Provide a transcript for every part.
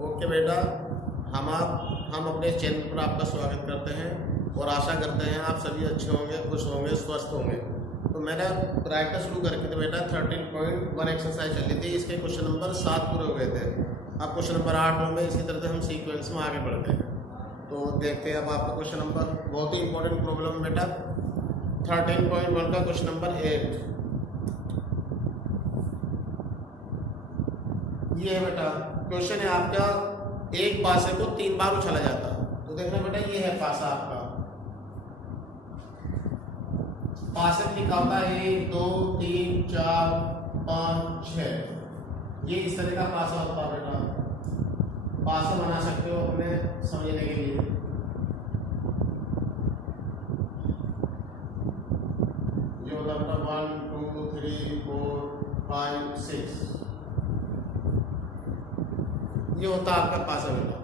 Okay बेटा, हम अपने चैनल पर आपका स्वागत करते हैं और आशा करते हैं आप सभी अच्छे होंगे, खुश होंगे, स्वस्थ होंगे। तो मैंने प्रैक्टिस शुरू करके थे बेटा 13.1 एक्सरसाइज चल रही थी। इसके क्वेश्चन नंबर 7 पूरे हो गए थे। अब क्वेश्चन नंबर 8 होंगे। इसी तरह से हम सीक्वेंस में आगे बढ़ते हैं। तो देखते हैं अब आपका क्वेश्चन नंबर, बहुत ही इंपॉर्टेंट प्रॉब्लम बेटा 13.1 का क्वेश्चन नंबर 8 ये है बेटा। क्वेश्चन है आपका, एक पासे को 3 बार उछाला जाता है। तो देखना बेटा, ये है पासा आपका। पासे लिखा होता है 1 2 3 4 5 6। ये इस तरह का पासा होता है बेटा। पासा बना सकते हो अपने समझने के लिए। ये होता है बेटा 1 2 3 4 5 6। ये होता है आपका पासा बेटा।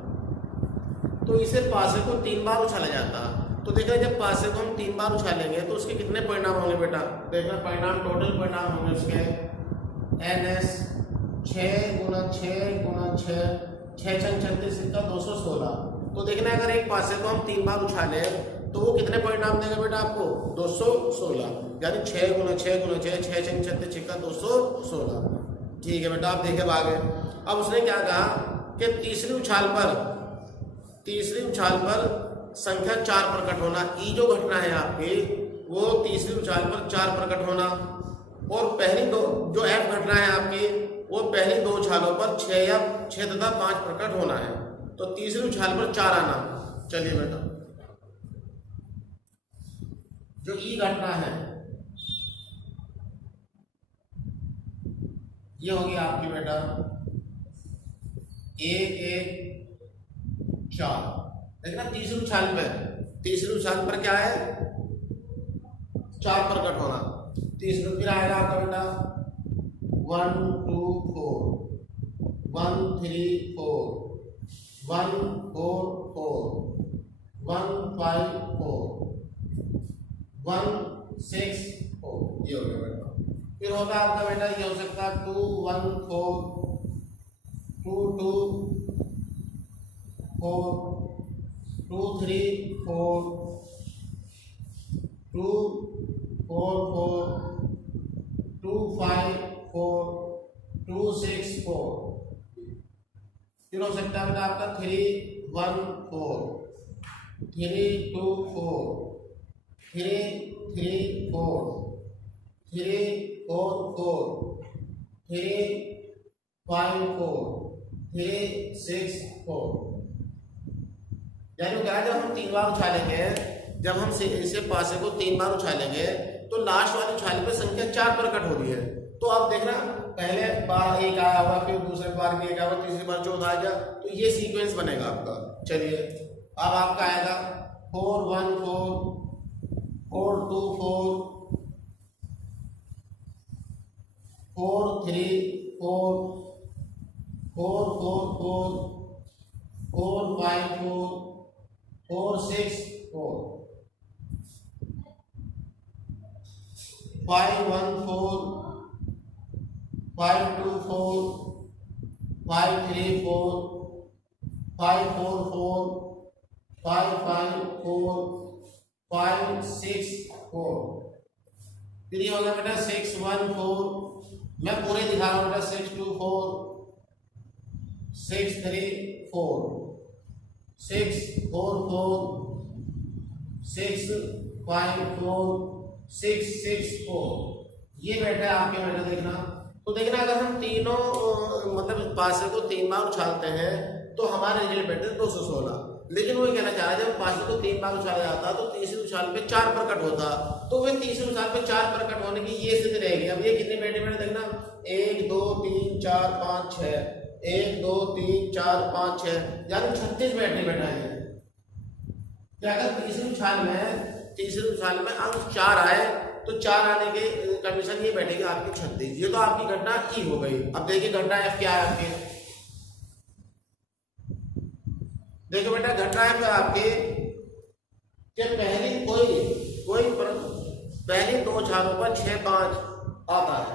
तो इसे पासे को 3 बार उछाला जाता है। तो देखना, जब पासे को हम 3 बार उछालेंगे तो उसके कितने परिणाम होंगे बेटा। देखना, परिणाम टोटल परिणाम होंगे उसके NS 6 गुना 6 गुना 6 6 छंग 36 का 216। तो देखना, अगर एक पासे को हम 3 बार उछाले तो वो कितने परिणाम देगा बेटा आपको 216, यानी 6 गुना 6 गुना 6 6 छंग 36 का 216। ठीक है बेटा, आप देखे आगे। अब उसने क्या कहा कि तीसरी उछाल पर संख्या 4 प्रकट होना। ई जो घटना है आपकी, वो तीसरी उछाल पर 4 प्रकट होना। और पहली दो जो एफ घटना है आपकी, वो पहली 2 उछालों पर 6 तथा 5 प्रकट होना है। तो तीसरी उछाल पर 4 आना। चलिए बेटा, जो ई घटना है ये होगी आपकी बेटा 1 1 4। देखना, तीसरी उछाल पर क्या है 4 प्रकट होना। तीसरी फिर आएगा आपका बेटा 1 2 4 1 3 4 1 4 4 1 5 4 1 6 4। ये हो गया बेटा। फिर होगा आपका बेटा, ये हो सकता है 2 1 4 2 2 4 2 3 4 2 4 4 2 5 4 2 6 4। फिर हो सकता है बेटा आपका 3 1 4 3 2 4 3 3 4 3 4 4 3 5 4 3 6 4। यानी क्या, जब हम 3 बार उछालेंगे, जब हम इसे पासे को 3 बार उछालेंगे तो लास्ट वाली उछाल पे संख्या 4 प्रकट हो रही है। तो अब देखना, पहले बार 1 आया होगा, फिर दूसरे बार भी 1 आया होगा, तीसरी बार चौथा आ गया। तो ये सीक्वेंस बनेगा आपका। चलिए, अब आपका आएगा 4 1 4 4 2 4 4 3 4 4 4 4 4 5 4 4 6 4 5 1 4 5 2 4 5 3 4 5 4 4 5 5 4 5 6 4। फिर ये होगा बेटा 6 1 4। मैं पूरे दिखा रहा हूँ बेटा। 6 2 4 6 3 4 6 4 4 6 5 4 6 6 4। ये बैठा है आपके बेटा। देखना, तो देखना, अगर हम तीनों मतलब पासे को 3 बार उछालते हैं तो हमारे रिजल्ट बैठे 216। लेकिन वो कहना चाह रहा है, जब पासे को 3 बार उछाला जाता तो तीसरी उछाल पे 4 प्रकट होता। तो वे तीसरी उछाल पे 4 प्रकट होने की ये स्थिति रहेगी। अब ये कितनी बैठे बेटे, देखना 1 2 3 4 5 6 1 2 3 4 5 6, यानी 36 बैटरी बैठा है। क्या अगर तीसरी उछाल में अंक 4 आए तो 4 आने के कंडीशन ये बैठेगी आपकी 36। ये तो आपकी घटना ई हो गई। अब देखिए घटना एफ क्या है आपकी। देखो बेटा, घटना एफ है आपकी कि पहली 2 उछालों पर 6 5 आता है।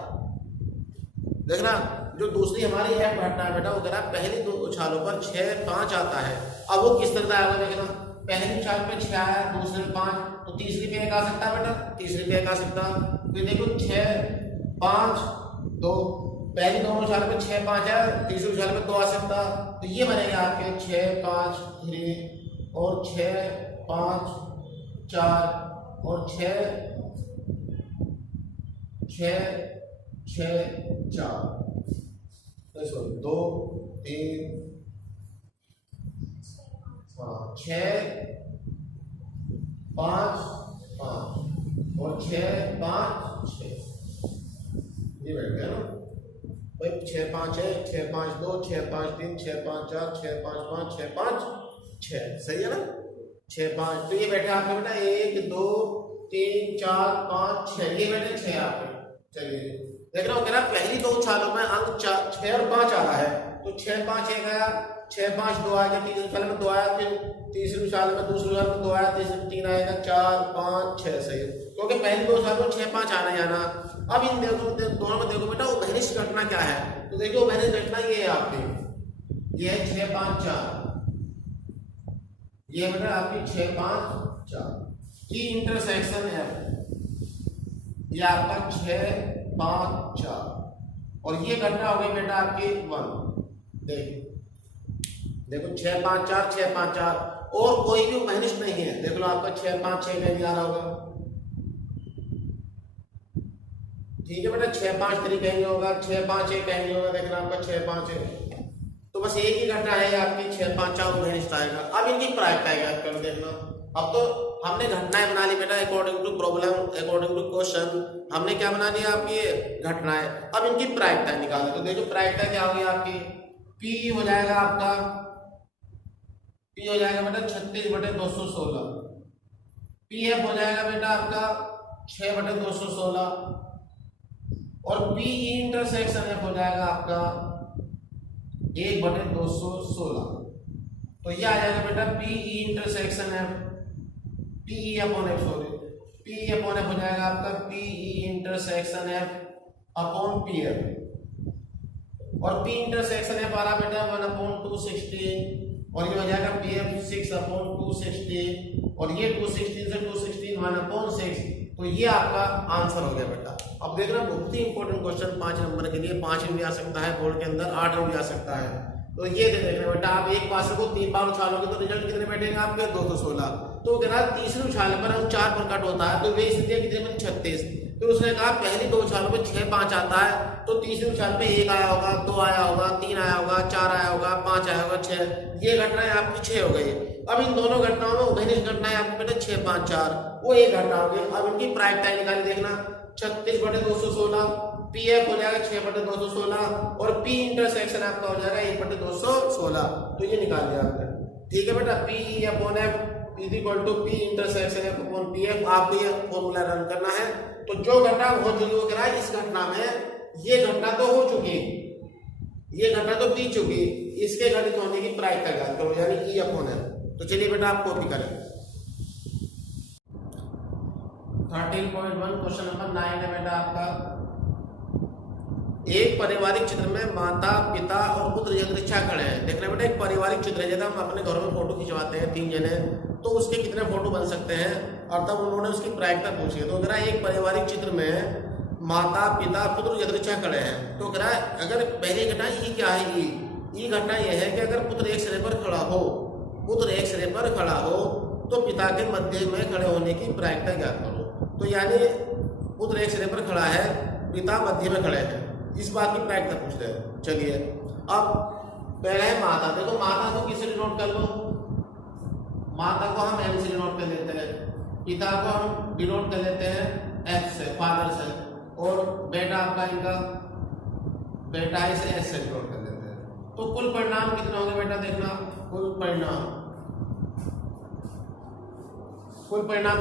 देखना जो दूसरी हमारी एफ घटना है बेटा, वो कह रहा है पहली दो उछालों पर 6 5 आता है। अब वो किस तरह का आएगा देखना, पहली उछाल पे 6 आया, दूसरे में 5, तो तीसरी पे 1 आ सकता है बेटा, तीसरी पे 1 आ सकता है। फिर देखो 6 5 2, पहली दोनों उछाल पे 6 5 है, तीसरी उछाल पे 2 आ सकता, तो ये बनेगा आपके 6 5 3 और 6 5 4 और 6 6 6 4, सॉरी 2 3 6 5 5 और 6 5 6, ये बैठ गया ना भाई। 6 5 है, 6 5 2, 6 5 3, 6 5 4, 6 5 5, 6 5 6, सही है ना 6 5। तो ये बैठे आपके बेटा 1 2 3 4 5 6, ये बैठे 6 आपके। चलिए देख रहा हूँ कह रहा पहली दो उछालों में अंक 6 और 5 आ रहा है, तो 6 5 1 आया, 6 5 2 आया, तीसरी उछाल में 2 आया, फिर तीसरी उछाल में दूसरी उछाल में 2 आया, तीसरी में 3 आएगा, 4 5 6, सही है, क्योंकि पहली दो उछाल में 6 5 आना जाना। अब इन दोनों में देखो बेटा वो घनिष्ठ घटना क्या है, तो देखो घनिष्ठ घटना ये है आपकी, ये है 6 5 4, ये बेटा आपकी 6 5 4 की इंटरसेक्शन है, ये आपका 6 5 4, और ये घटना हो गई बेटा आपकी 1। देखो 6 5 4 6 5 4, और कोई भी घनिष्ठ नहीं है, देख लो आपका 6 5 6 नहीं आ रहा होगा, ठीक है बेटा 6 5 3 कहीं होगा, 6 5 1 कहीं होगा, देखना आपका 6 5 1, तो बस एक ही घटना है आपकी 6 5 4 घनिष्ठ आएगा। अब इनकी प्रायिकता याद कर देखना, अब तो हमने घटनाएं बना ली बेटा according to problem, according to question, हमने क्या बना लिया आपकी घटनाएं। अब इनकी प्रायिकता निकाल, तो देखो प्रायिकता क्या होगी आपकी, पी हो जाएगा आपका, पी हो जाएगा बेटा 36/216, पी एफ हो जाएगा बेटा आपका 6/216, और पी इंटरसेक्शन एफ हो जाएगा आपका 1/216। तो ये आ जाएगा बेटा P intersection F, P upon F, sorry P upon F हो जाएगा आपका P intersection F upon P F, और पी इंटरसेक्शन एफ आ रहा बेटा 1/216, और ये हो जाएगा पी एफ 6/216, और ये 216 से 216 1/6, तो ये आपका आंसर हो गया बेटा। अब देख रहे बहुत ही इंपॉर्टेंट क्वेश्चन 5 नंबर के लिए, 5 में भी आ सकता है बोर्ड के अंदर, 8 में भी आ सकता है। तो ये देख रहे बेटा आप एक पास को 3 बार उछालोगे तो रिजल्ट कितने बैठेंगे आपके 216। तो कह रहा तीसरी उछाल पर हम 4 पर कट होता है, तो वे स्थिति कितने में 36। फिर उसने कहा पहली दो उछालों में 6 5 आता है, तो तीसरी उछाल पे 1 आया होगा, 2 आया होगा, 3 आया होगा, 4 आया होगा, 5 आया होगा, 6, ये घटनाएं आपकी 6 हो गई। अब इन दोनों घटनाओं में घनिष्ठ घटनाएं आपकी बेटा 6 5 4, वो एक घटना हो गई। अब इनकी प्रायिकता निकाली देखना, 36/216, पी एफ हो जाएगा 6/216, और पी इंटरसेक्शन आपका हो जाएगा 1/216, तो ये निकाल दिया आपने, ठीक है बेटा। P upon F is equal to P intersection F upon P F, आपको ये फॉर्मूला रन करना है। तो जो घटना हो चुकी वो कह रहा है इस घटना में ये घटना तो हो चुकी, ये घटना तो बीत चुकी, इसके घटित होने की प्रायिकता ज्ञात करो, यानी ई अपॉन एफ। तो चलिए बेटा आप कॉपी करें। 13.1 क्वेश्चन नंबर 9 है बेटा आपका, एक पारिवारिक चित्र में माता पिता और पुत्र यदृच्छा खड़े हैं। देखना बेटा एक पारिवारिक चित्र है, जैसे हम अपने घरों में फोटो खिंचवाते हैं 3 जने, तो उसके कितने फोटो बन सकते हैं, और तब उन्होंने उसकी प्रायिकता पूछी है। तो अगर एक पारिवारिक चित्र में माता पिता पुत्र यदृच्छा खड़े हैं, तो अगर अगर पहली घटना ई क्या है, ई घटना यह है कि अगर पुत्र एक सिरे पर खड़ा हो, पुत्र एक सिरे पर खड़ा हो, तो पिता के मध्य में खड़े होने की प्रायिकता ज्ञात करो। तो यानी पुत्र एक सिरे पर खड़ा है, पिता मध्य में खड़े हैं, इस बात की प्रायिकता पूछते हैं। चलिए अब पहले है माता, देखो माता को किससे डिनोट कर लो, माता को हम एम से डिनोट कर लेते हैं, पिता को हम डिनोट कर लेते हैं एफ से, फादर से, और बेटा आपका इनका बेटा इसे एस से डिनोट कर लेते हैं। तो कुल परिणाम कितने होंगे बेटा, देखना कुल परिणाम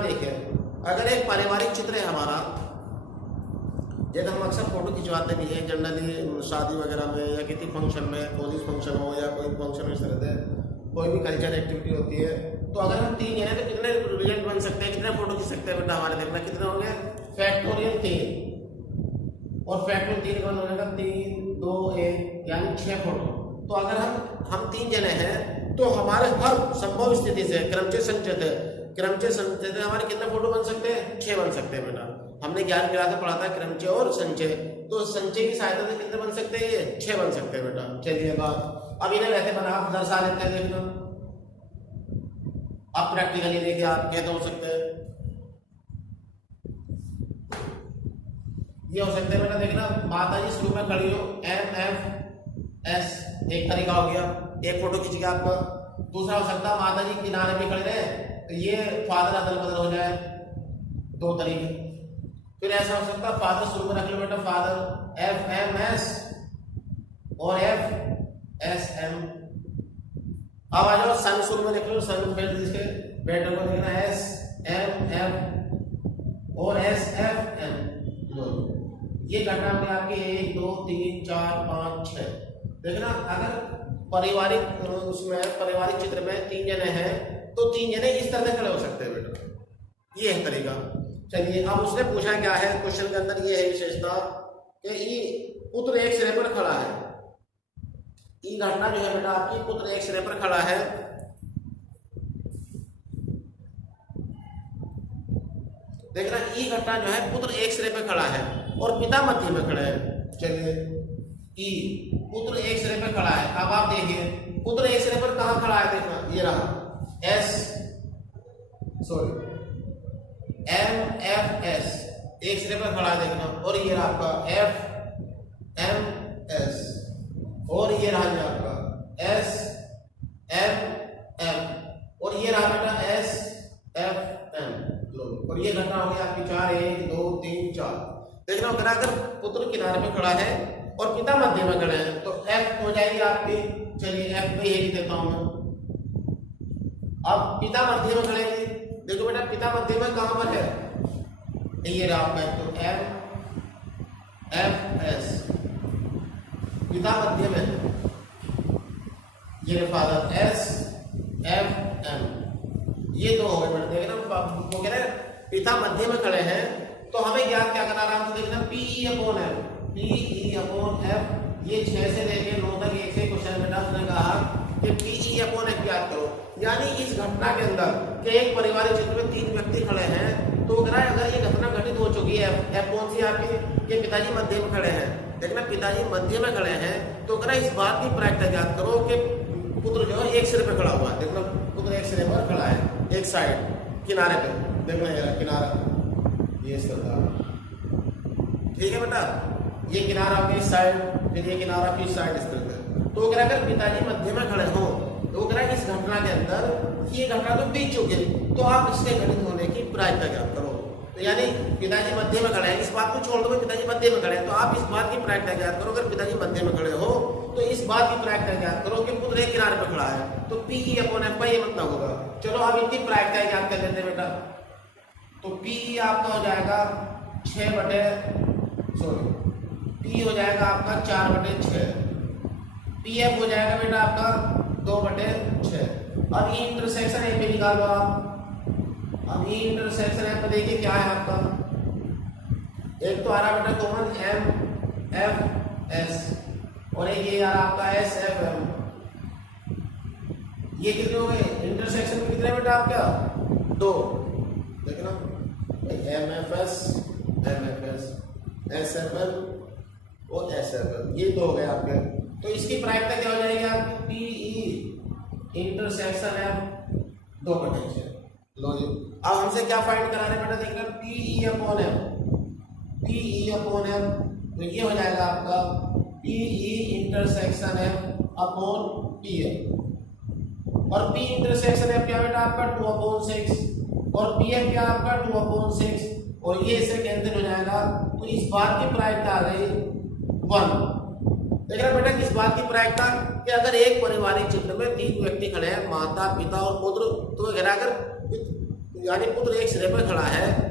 देखिए, अगर एक पारिवारिक चित्र है हमारा, जैसे हम अक्सर फोटो खिंचवाते भी हैं जनरली शादी वगैरह में, या किसी फंक्शन में, कॉलेज फंक्शन हो या कोई फंक्शन इस तरह से कोई भी कल्चर एक्टिविटी होती है, तो अगर हम 3 हैं तो कितने रिजल्ट बन सकते हैं, कितने फोटो खींच सकते हैं बेटा हमारे, देखना कितने होंगे, फैक्टोरियल 3, और फैक्टोरियल 3 का होने का 3 यानी 6 फोटो। तो अगर हम 3 जने हैं तो हमारे हर संभव स्थिति से क्रमचय संचय हमारे कितने फोटो बन सकते हैं? 6 बन सकते हैं बेटा। हमने 11वीं क्लास में पढ़ा था क्रमचय और संचय, तो संचय की सहायता से कितने बन सकते हैं? ये 6 बन सकते हैं बेटा। चलिए अब इन्हें वैसे बना आप दर्शा लेते हैं, देखना अब प्रैक्टिकली देखिए आप कैसे हो सकते हैं। ये हो सकते हैं बेटा, देखना माता जी शुरू में खड़ी हो, MFS एक तरीका हो गया, एक फोटो खींच गया आपका। दूसरा हो सकता है माता जी किनारे पे खड़े रहे, तो ये फादर अदल बदल हो जाए, 2 तरीके। फिर ऐसा हो सकता है फादर शुरू में रख लो बेटा, फादर FMS और FSM। अब आ जाओ सन शुरू में लिख लो, सन फिर इसके बेटर को लिखना SMF और SFM। ये घटना में आपके 1 2 3 4 5 6। देखना अगर पारिवारिक उसमें पारिवारिक चित्र में 3 जने हैं तो 3 जने इस तरह से खड़े हो सकते हैं बेटा, ये है तरीका। चलिए अब उसने पूछा क्या है क्वेश्चन के अंदर, ये है विशेषता कि ये पुत्र एक सिरे पर खड़ा है। ये घटना जो है बेटा आपकी पुत्र एक सिरे पर खड़ा है, देखना ये घटना जो है पुत्र एक सिरे पर खड़ा है और पिता मध्य में खड़े हैं। चलिए ई पुत्र एक सिरे पर खड़ा है। अब आप देखिए पुत्र एक सिरे पर कहां खड़ा है, देखना ये रहा MFS एक सिरे पर खड़ा है देखना, और ये रहा आपका FMS और ये रहा आपका SMM और ये रहा बेटा SFM। और ये घटना हो गई आपकी 4 1 2 3 4। देखना अगर पुत्र किनारे पे खड़ा है और पिता मध्य में खड़े हैं तो F हो जाएगी आपकी। चलिए F में ये लिख देता हूं मैं। अब पिता मध्य में खड़े हैं, देखो बेटा पिता मध्य में कहां पर है, ये रहा आपका, तो MFS पिता मध्य में, ये फादर SFM, ये 2 हो गए बेटा। देखना वो कह रहे पिता मध्य में खड़े हैं तो हमें ज्ञात क्या करना आराम से देखना, PE/F। ये 6 से लेके 9 तक एक से क्वेश्चन बेटा उसने कहा कि PE/F ज्ञात करो। यानी इस घटना के अंदर कि एक पारिवारिक चित्र में 3 व्यक्ति खड़े हैं, तो अगर ये घटना घटित हो चुकी है, F कौन सी आपकी कि पिताजी मध्य में खड़े हैं। देखना पिताजी मध्य में खड़े हैं तो इस बात की प्रायिकता ज्ञात करो कि पुत्र जो है एक सिरे पे खड़ा हुआ है। देखना पुत्र एक सिरे पर खड़ा है, एक साइड किनारे पे, देखना ये किनारा ये इस तरह, ठीक है बेटा, ये किनारा आपके इस साइड, फिर ये किनारा आपकी इस साइड, इस तरह से। तो अगर पिताजी मध्य में खड़े हो तो इस घटना के अंदर ये घटना तो बीत चुकी है, तो आप इसके घटित होने की प्रायिकता ज्ञात करो। तो यानी पिताजी मध्य में खड़े हैं, इस बात को छोड़ दो पिताजी मध्य में खड़े हैं, तो आप इस बात की प्रायिकता ज्ञात करो। अगर पिताजी मध्य में खड़े हो तो इस बात की प्रायिकता ज्ञात करो कि पुत्र एक किनारे पर खड़ा है, तो PE/F का ये मतलब होगा। चलो अब इनकी प्रायिकता ज्ञात कर लेते हैं बेटा। तो PE आपका हो जाएगा 6/P हो जाएगा आपका 4/6, PF हो जाएगा बेटा आपका 2/6। अब ये इंटरसेक्शन ए पे निकालो आप। अब ये इंटरसेक्शन ए पे देखिए क्या है आपका, एक तो आ रहा बेटा कॉमन MFS और एक ये आ रहा आपका SFM। ये कितने हो गए इंटरसेक्शन में, कितने बेटा आपका 2। देखना MFS SFM और SFM, ये 2 हो गए आपके। तो इसकी प्रायिकता क्या हो जाएगी आपकी, PE इंटरसेक्शन F 2/6। लो जी अब हमसे क्या फाइंड करा रहे बेटा, देखना PE/F, तो ये हो जाएगा आपका PE इंटरसेक्शन F/PF। और P इंटरसेक्शन F क्या बेटा आपका 2/6 और PF क्या आपका 2/6, और ये इससे कैंसिल हो जाएगा। तो इस बात की प्रायिकता आ गई 1। देख रहे बेटा किस बात की प्रायिकता कि अगर एक पारिवारिक चित्र में 3 व्यक्ति खड़े हैं, माता पिता और पुत्र, तो अगर यानी पुत्र एक सिरे पर खड़ा है,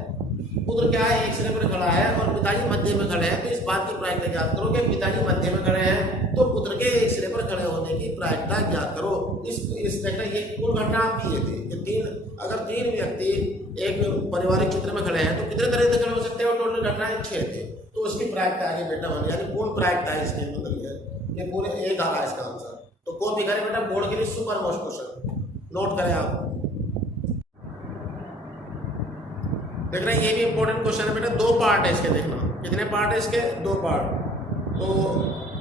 पुत्र क्या है एक सिरे पर खड़ा है और पिताजी मध्य में खड़े हैं, तो इस बात की प्रायिकता ज्ञात करो कि पिताजी मध्य में खड़े हैं तो पुत्र के एक सिरे पर खड़े होने की प्रायिकता ज्ञात करो। इस देखना ये कुल घटना आपकी ये थी कि अगर 3 व्यक्ति एक पारिवारिक चित्र में खड़े हैं तो कितने तरह से खड़े हो सकते हैं, और टोटल घटनाएं 6 थे, तो उसकी प्रायिकता आगे बेटा होने, यानी पूर्ण प्रायिकता है इसके मतलब ये पूरे एक आ रहा है इसका आंसर। तो कॉपी करें बेटा, बोर्ड के लिए सुपर मोस्ट क्वेश्चन नोट करें आप। देख रहे हैं ये भी इंपॉर्टेंट क्वेश्चन है बेटा, 2 पार्ट है इसके, देखना कितने पार्ट है इसके, 2 पार्ट। तो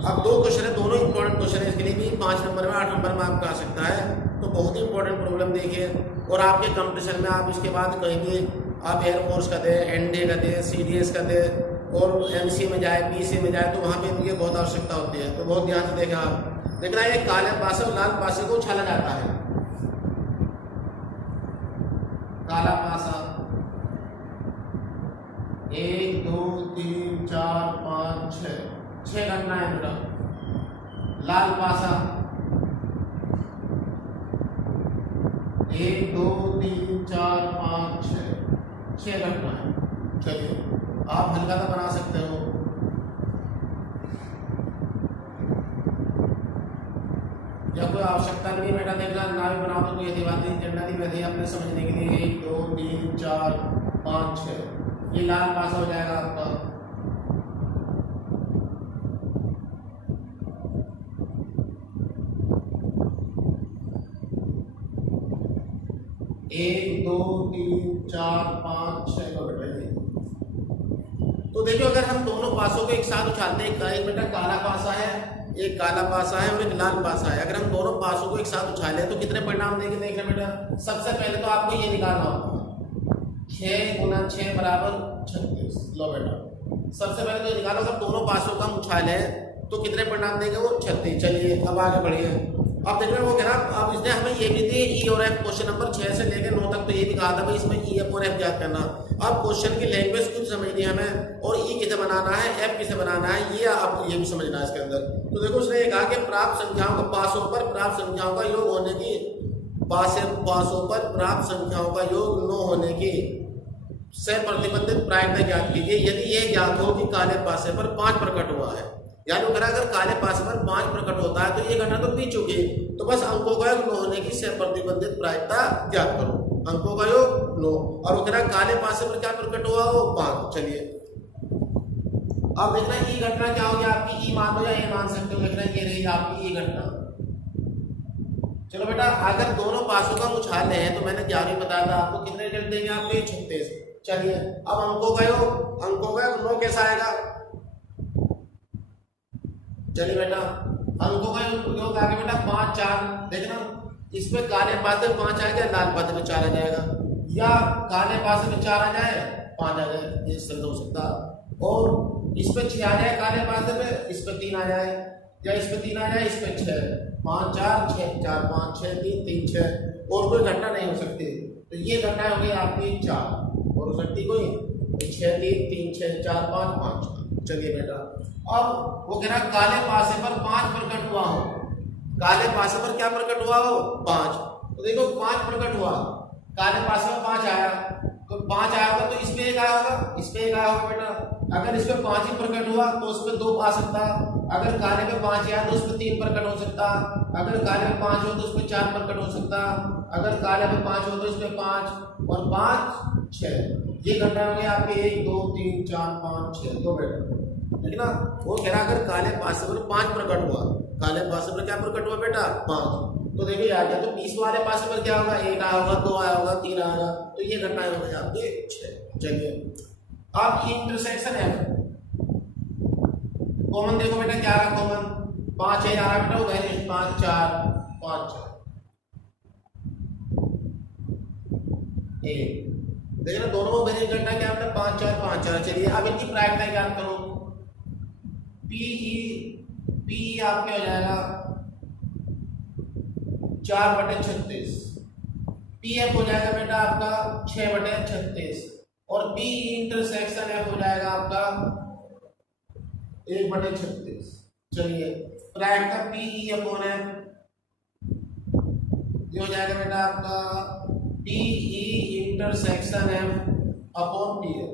अब 2 क्वेश्चन है, दोनों इंपॉर्टेंट क्वेश्चन है, इसके लिए भी 5 नंबर में 8 नंबर में आपका आ सकता है। तो बहुत ही इंपॉर्टेंट प्रॉब्लम देखिए, और आपके कंपटीशन में आप इसके बाद कहीं भी आप एयरफोर्स का दे, एनडीए का दे, सीडीएस का दे, और एमसी में जाए, पीसी में जाए, तो वहाँ पे इनकी बहुत आवश्यकता होती है। तो बहुत ध्यान से देखें आप। देखना ये काले पासे और लाल पासे को उछाला जाता है। काला पासा 1 2 3 4 5 6 घटना है बेटा। लाल पासा 1 2 3 4 5 6 घटना है। चलिए आप हल्का सा बना सकते हो। जब कोई आवश्यकता नहीं बेटा, देखना ना भी बनाओ तो कोई अधिवादी जनरली वैसे अपने समझने के लिए 1 2 3 4 5 6 ये लाल पासा हो जाएगा आपका। एक 2 3 4 5 6 का बेटा ये। तो देखिए अगर हम दोनों पासों को एक साथ उछालते हैं, एक बेटा काला पासा है, एक काला पासा है और एक लाल पासा है, अगर हम दोनों पासों को एक साथ उछाले तो कितने परिणाम देंगे? देखना बेटा, सबसे पहले तो आपको ये निकालना होगा 6 गुना 6 बराबर 36। लो बेटा सबसे पहले तो निकालो, अगर दोनों पासों का हम उछाले तो कितने परिणाम देंगे? वो 36। चलिए अब आगे बढ़िए। अब देखना वो कह रहा, अब इसने हमें ये भी दी ई और एफ, क्वेश्चन नंबर 6 से लेकर 9 तक तो ये भी कहा था भाई इसमें ई एफ और एफ ज्ञात करना। अब क्वेश्चन की लैंग्वेज कुछ समझनी है हमें, और ई किसे बनाना है, एफ किसे बनाना है, ये आपको ये भी समझना है इसके अंदर। तो देखो उसने ये कहा कि प्राप्त संख्याओं का पासों पर प्राप्त संख्याओं का योग होने की, पासों पर प्राप्त संख्याओं का योग न होने की से प्रतिबंधित प्रायिकता ज्ञात कीजिए यदि ये ज्ञात हो कि काले पासे पर 5 प्रकट हुआ है। यानी अगर काले पासे पर 5 प्रकट होता है तो ये घटना तो पी चुकी, तो बस अंकों का योग 9 होने की से प्रतिबंधित प्रायिकता ज्ञात करो। अंकों का योग 9, और वो कह रहा काले पासे पर क्या प्रकट हुआ? वो 5। चलिए अब देखना ई घटना क्या होगी आपकी, ई मान लो या ए मान सकते हो। देखना ये रही आपकी ई घटना। चलो बेटा अगर दोनों पासों का उछाल रहे हैं तो मैंने 11 बताया था आपको, कितने रिजल्ट देंगे आपके? 36। चलिए अब अंकों का योग 9 कैसा आएगा? चलिए बेटा अंकों का योग आगे बेटा 5 4। देखना इसमें काले पासे 5 आ गया, लाल पासे में 4 आ जाएगा, या काले पासे में 4 आ जाए 5 आ जाए, ये सिद्ध हो सकता। और इस पे 6 आ जाए काले पासे में, इस पे 3 आ जाए, या इस पे 3 आ जाए, इस पे 6, 5 4 6 4 5 6 3 3 6, और कोई घटना नहीं हो सकती। तो ये घटना हो गई आपकी 4, और हो सकती कोई 6 3 3 6 4 5 5। चलिए बेटा अब वो कह रहा काले पासे पर 5 प्रकट हुआ हो। काले पासे पर क्या प्रकट हुआ हो? 5। तो देखो 5 प्रकट हुआ, काले पासे में 5 आया, तो 5 आया होगा तो इसमें 1 आया होगा, इसमें 1 आया होगा बेटा। अगर इसमें 5 ही प्रकट हुआ तो उसमें 2 आ सकता, अगर काले में 5 आया तो उसमें 3 प्रकट हो सकता, अगर काले में 5 हो तो उसमें 4 प्रकट हो सकता, अगर काले में 5 हो तो इसमें 5 और 5 6। ये घटना हो गई आपके 1 2 3 4 5 6। तो बेटा ठीक ना, वो कह रहा अगर काले पासे पर 5 प्रकट हुआ, काले पासे पर क्या प्रकट हुआ बेटा? 5। तो देखिए आ गया, तो 20 वाले पासे पर क्या होगा? 1 आया होगा, 2 आया होगा, 3 आएगा, तो ये घटनाएं हो गई आपके 6। चलिए अब ये इंटरसेक्शन है कॉमन, देखो बेटा क्या रहा कॉमन? 5 6 आ रहा बेटा, वो वैल्यू 5 4 5 4 1। देखना दोनों में घटना क्या बेटा? 5 4 5 4। चलिए अब इनकी प्रायिकता ज्ञात करो। पी आपके हो जाएगा 4/36, पी एफ हो जाएगा बेटा आपका 6/36, और पी इंटरसेक्शन एफ हो जाएगा आपका 1/36। चलिए प्रायिकता पी ई अपॉन एफ ये हो जाएगा बेटा आपका P E intersection F upon P F,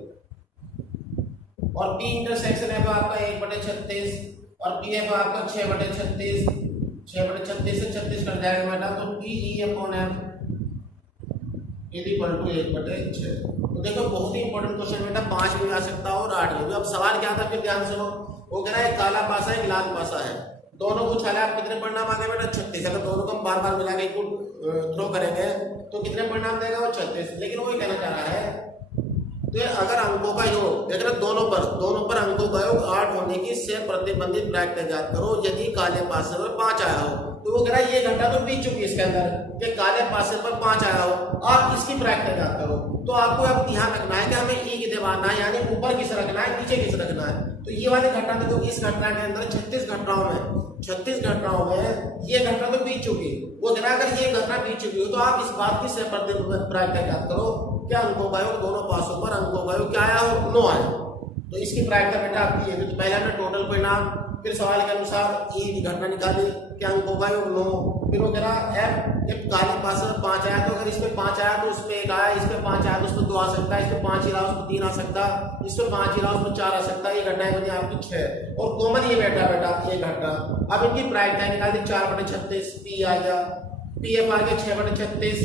और पी इंटरसेक्शन एफ आपका 1/36 और पी एफ आपका 6/36, 6/36 से 36 कट जाएगा बेटा, तो P E upon F equal to 1/6। तो देखो बहुत ही इंपॉर्टेंट क्वेश्चन बेटा, 5 भी आ सकता है और 8 भी। अब सवाल क्या था फिर ध्यान सुनो। वो कह रहा है काला पासा एक लाल पासा है, दोनों को उछाला, आप कितने परिणाम आ गए बेटा 36। अगर दोनों को हम बार बार मिला के थ्रो करेंगे तो कितने परिणाम देगा वो 36। लेकिन वो कहना चाह रहा है तो अगर अंकों का योग देख रहे दोनों पर अंकों का योग 8 होने की से प्रतिबंधित प्रायिकता ज्ञात करो यदि काले पासे पर 5 आया हो। तो वो कह रहा है ये घटना तो बीत चुकी है इसके अंदर कि काले पासे पर 5 आया हो, आप इसकी प्रायिकता ज्ञात करो। तो आपको अब ध्यान रखना है कि हमें ई की दबाना है, यानी ऊपर किस रखना है नीचे किस रखना है। तो ये वाली घटना तो इस घटना के अंदर 36 घटनाओं में ये घटना तो बीत चुकी है। वो कह रहा है अगर ये घटना बीत चुकी हो तो आप इस बात की से प्रतिबंधित प्रायिकता ज्ञात करो क्या अंकों का योग दोनों पासों पर अंकों का योग क्या आया हो 9 आया। तो इसकी प्रायिकता बेटा आपकी है। तो पहले हमने टोटल परिणाम, फिर सवाल के अनुसार ई की घटना निकाली क्या अंकों का योग 9। फिर वो कह रहा एफ काले पासे में 5 आया तो अगर इसमें 5 आया तो उसमें 1 आया, इसमें 5 आया तो उसमें 2 आ सकता है, इसमें 5 ही रहा उसमें 3 आ सकता, इसमें 5 ही रहा उसमें 4 आ सकता है। ये घटनाएं बनी आपकी 6 और कॉमन ये बेटा ये घटना। अब इनकी प्रायिकता निकाल दी 4/36 पी आ गया, पी एफ आ गया 6/36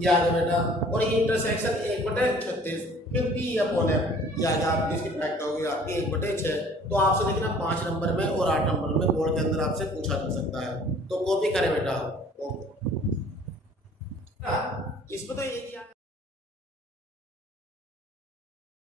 ये आ गया बेटा, और ये इंटरसेक्शन 1/36 फिर पी अपॉन एफ ये आ गया आपकी। इसकी प्रायिकता हो गई आपकी 1/6। तो आपसे देखना 5 नंबर में और 8 नंबर में बोर्ड के अंदर आपसे पूछा जा सकता है, तो कॉपी करें बेटा। इसमें तो ये